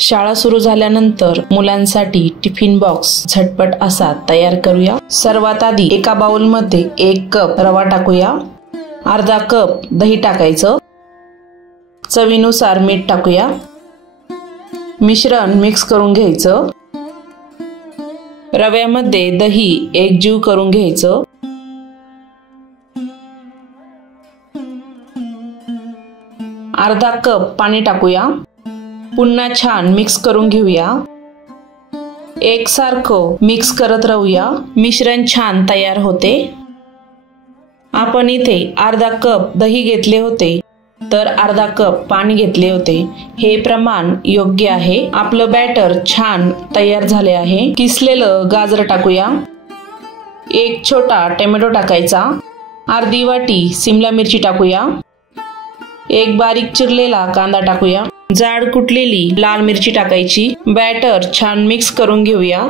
शाळा सुरू झाल्यानंतर मुलांसाठी टिफिन बॉक्स झटपट असा तयार करूया। सर्वात आधी एका बाउल मध्ये 1 कप रवा टाकूया, अर्धा कप दही टाकायचं, चवीनुसार मीठ टाकूया। मिश्रण मिक्स करून घ्यायचं। रव्यामध्ये दही एकजीव करून घ्यायचं। अर्धा कप पाणी टाकूया, पुन्हा छान मिक्स करून घेऊया। एकसारखं मिक्स करत राहूया। मिश्रण छान तयार होते। आपण इथे अर्धा कप दही घेतले होते तर अर्धा कप पाणी घेतले होते, हे प्रमाण योग्य आहे। आपलं बॅटर छान तयार झाले आहे। किसलेलं गाजर टाकूया, 1 छोटा टोमॅटो टाकायचा, अर्धी वाटी शिमला मिरची टाकूया, 1 बारीक चिरलेला कांदा टाकूया, जाड कुटलेली लाल मिरची टाकायची। बॅटर छान मिक्स करून घेऊया।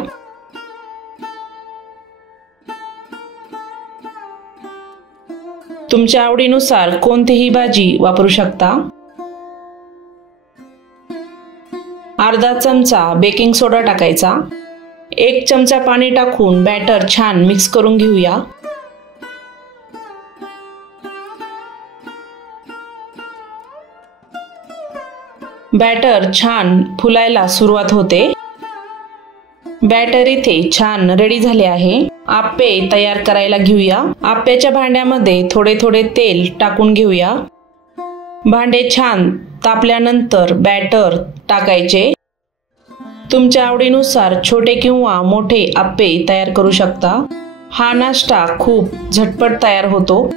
तुमच्या आवडीनुसार कोणतीही भाजी वापरू शकता। अर्धा चमचा बेकिंग सोडा टाकायचा, 1 चमचा पाणी टाकून बॅटर छान मिक्स करून घेऊया। बॅटर छान फुलायला सुरुवात होते। बॅटर इथे छान रेडी झाले आहे। आप्पे तयार करायला घेऊया। आप्याच्या भांड्यामध्ये थोडे थोडे तेल टाकून घेऊया। भांडे छान तापल्यानंतर बॅटर टाकायचे। तुमच्या आवडीनुसार छोटे किंवा मोठे आप्पे तयार करू शकता। हा नाश्ता खूप झटपट तयार होतो।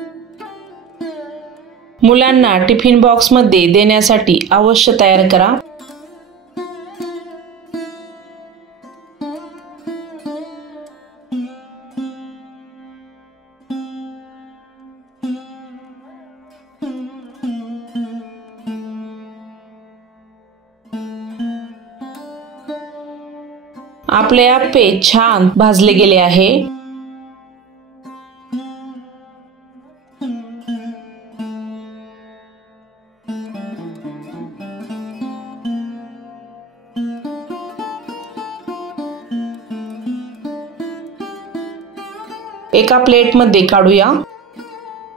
मुलांना टिफिन बॉक्स मध्ये देण्यासाठी अवश्य तयार करा। आपले आप्पे छान भाजले गेले आहे। एका प्लेट मध्ये काढूया।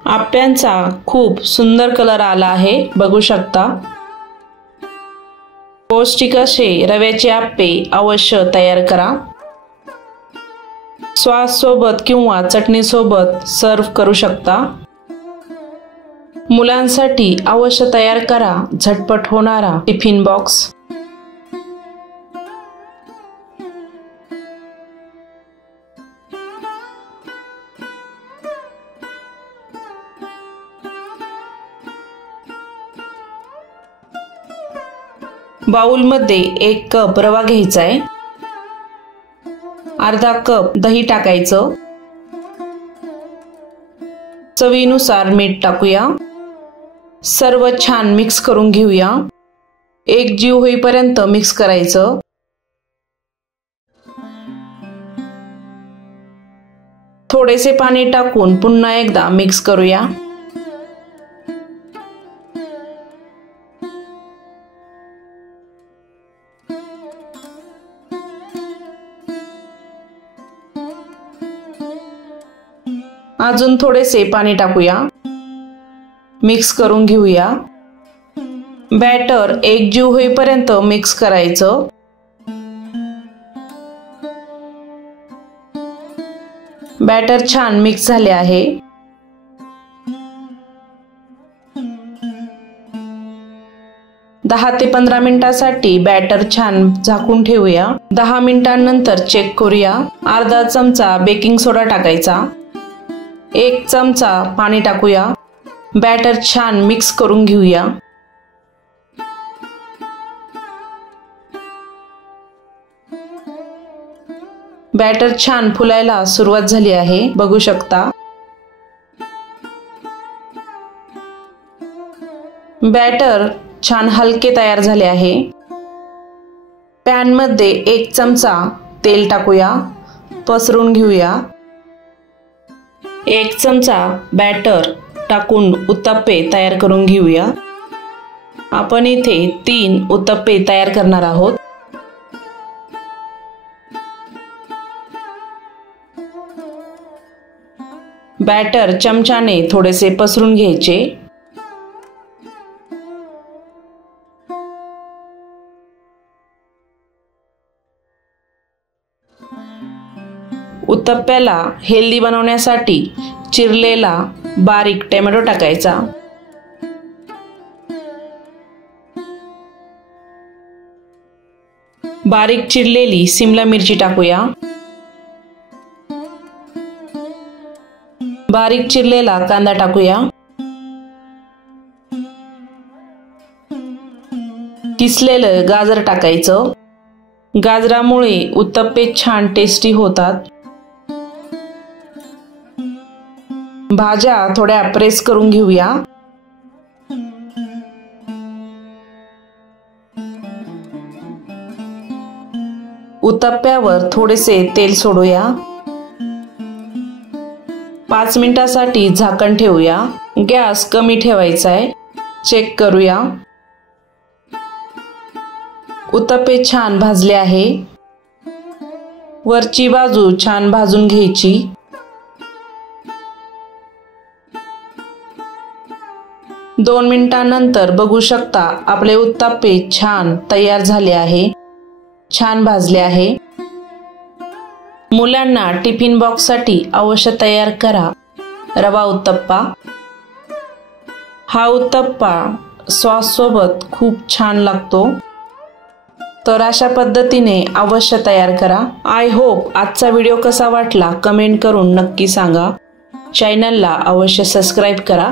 आप्यांचा खूप सुंदर कलर आला आहे, बघू शकता। पौष्टिक असे रव्याचे आप्पे अवश्य तयार करा। सॉस सोबत किंवा चटणी सोबत सर्व करू शकता। मुलांसाठी अवश्य तयार करा झटपट होणारा टिफिन बॉक्स। बाउल मध्ये 1 कप रवा घ्यायचा आहे, अर्धा कप दही टाकायचं, चवीनुसार मीठ टाकूया। सर्व छान मिक्स करून घेऊया। एकजीव होईपर्यंत मिक्स करायचं। थोडेसे पाणी टाकून पुन्हा एकदा मिक्स करूया। अजून थोडेसे पाणी टाकूया, मिक्स करून घेऊया। बॅटर एकजीव होईपर्यंत मिक्स करायचं। बॅटर छान मिक्स झाले आहे। दहा ते 15 मिनिटांसाठी बॅटर छान झाकून ठेवूया। 10 मिनिटांनंतर चेक करूया। अर्धा चमचा बेकिंग सोडा टाकायचा, 1 चमचा पाणी टाकूया। बॅटर छान मिक्स करून घेऊया। बॅटर छान फुलायला सुरुवात झाली आहे, बघू शकता। बॅटर छान हलके तयार झाले आहे। पॅन मध्ये 1 चमचा तेल टाकूया, पसरून घेऊया। 1 चमचा बॅटर टाकून उत्तप्पे तयार करून घेऊया। आपण इथे 3 उत्तप्पे तयार करणार आहोत। बॅटर चमच्याने थोडेसे पसरून घ्यायचे। उत्तप्प्याला हेल्दी बनवण्यासाठी चिरलेला बारीक टोमॅटो टाकायचा। बारीक चिरलेली सिमला मिरची टाकूया। बारीक चिरलेला कांदा टाकूया। किसलेलं गाजर टाकायचं। गाजरामुळे उत्तप्पे छान टेस्टी होतात। भाज्या थोड्या प्रेस करून घेऊया। उत्तप्प्यावर थोडेसे तेल सोडूया। 5 मिनिटांसाठी झाकण ठेवूया। गॅस कमी ठेवायचा आहे। चेक करूया। उत्तप्पे छान भाजले आहे। वरची बाजू छान भाजून घ्यायची। दोन मिनिटांनंतर बघू शकता आपले उत्तप्पे छान तयार झाले आहे। छान भाजले आहे। मुलांना टिफिन बॉक्स साठी अवश्य तयार करा रवा उत्तप्पा। हा उत्तप्पा सॉस सोबत खूप छान लागतो। तर अशा पद्धतीने अवश्य तयार करा। आय होप आजचा व्हिडिओ कसा वाटला कमेंट करून नक्की सांगा। चॅनलला अवश्य सबस्क्राइब करा।